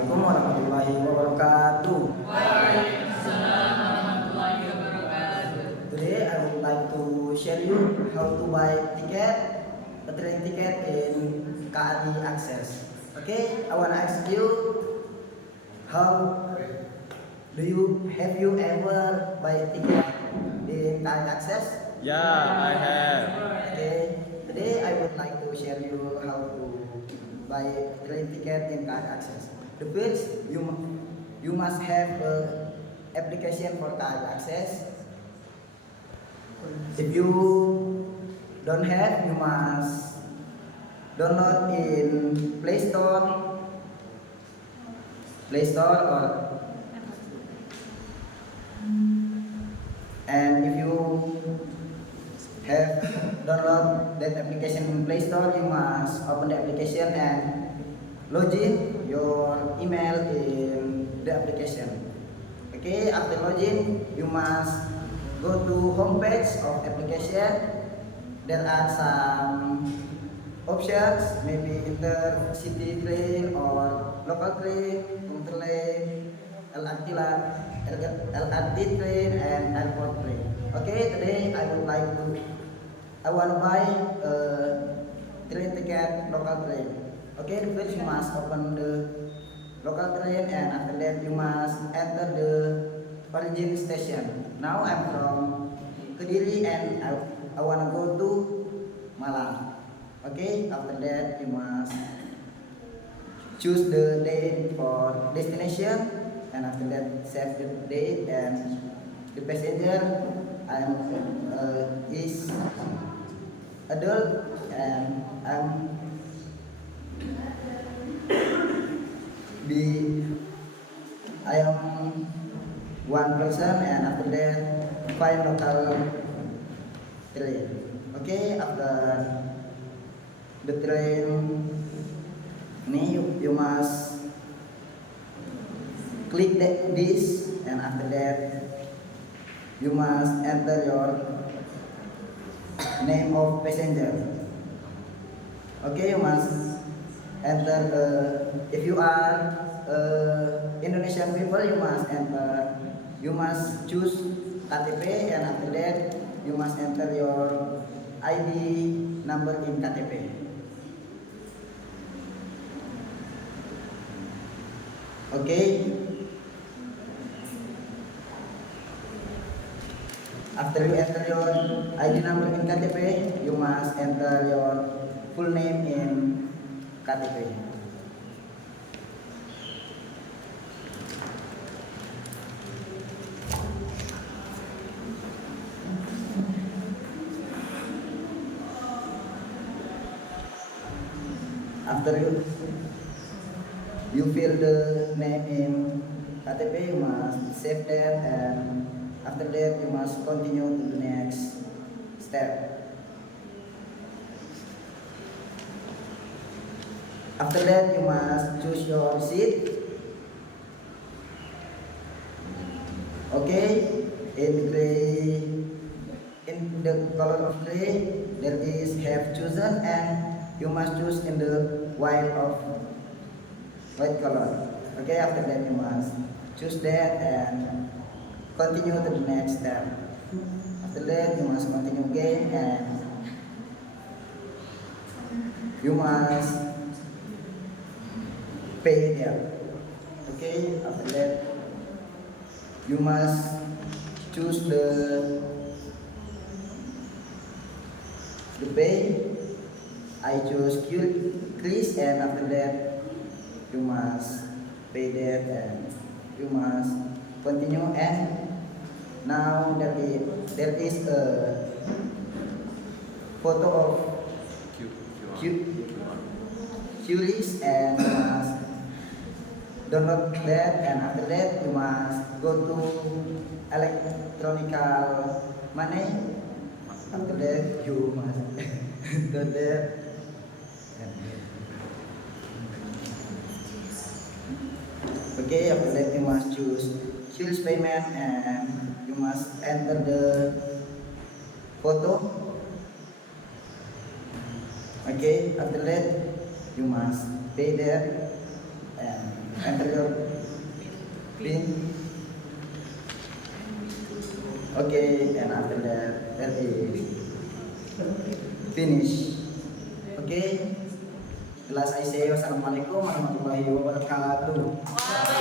Assalamualaikum warahmatullahi wabarakatuh. Waalaikumsalam warahmatullahi wabarakatuh. Today I would like to share you how to buy a train ticket in KRI Access. Okay, I wanna ask you, how have you ever buy a ticket in KRI Access? Yeah, I have. Okay, today I would like to share you how to buy a train ticket in KRI Access. The first, you must have a application for KRI Access. If you don't have, you must download in Play Store and if you have download that application in Play Store, you must open the application and log in your email in the application. Okay, after login, you must go to homepage of application. There are some options, maybe intercity train or local train, Interlane, LRT train, and airport train. Okay, today I want to buy a train ticket, local train. Okay, first you must open the local train, and after that you must enter the origin station. Now I'm from Kediri and I want to go to Malang. Okay, after that you must choose the date for destination, and after that save the date, and the passenger is adult and I am one person, and after that find local train. Okay, after the train you must click this, and after that you must enter your name of passenger. Okay, you must enter if you are Indonesian people, you must choose KTP, and after that you must enter your ID number in KTP. Okay, after you enter your ID number in KTP, you must enter your full name in KTP. After you fill the name in KTP, you must save that, and after that you must continue to the next step. After that you must choose your seat. Okay, in the color of gray there is have chosen, and you must choose in the white color. Okay, after that you must choose that and continue to the next step. After that you must continue again, and you must pay there. Okay, after that you must choose the pay. I choose Chris, and after that you must pay that, and you must continue. And now there is a photo of Curis, and you must download that, and after that you must go to electronical money. After that you must go there. Okay, after that you must choose payment, and you must enter the photo. Okay, after that you must pay that, and Enter your pin. Okay, and after that is finish. Okay. Last I say wassalamualaikum warahmatullahi wabarakatuh.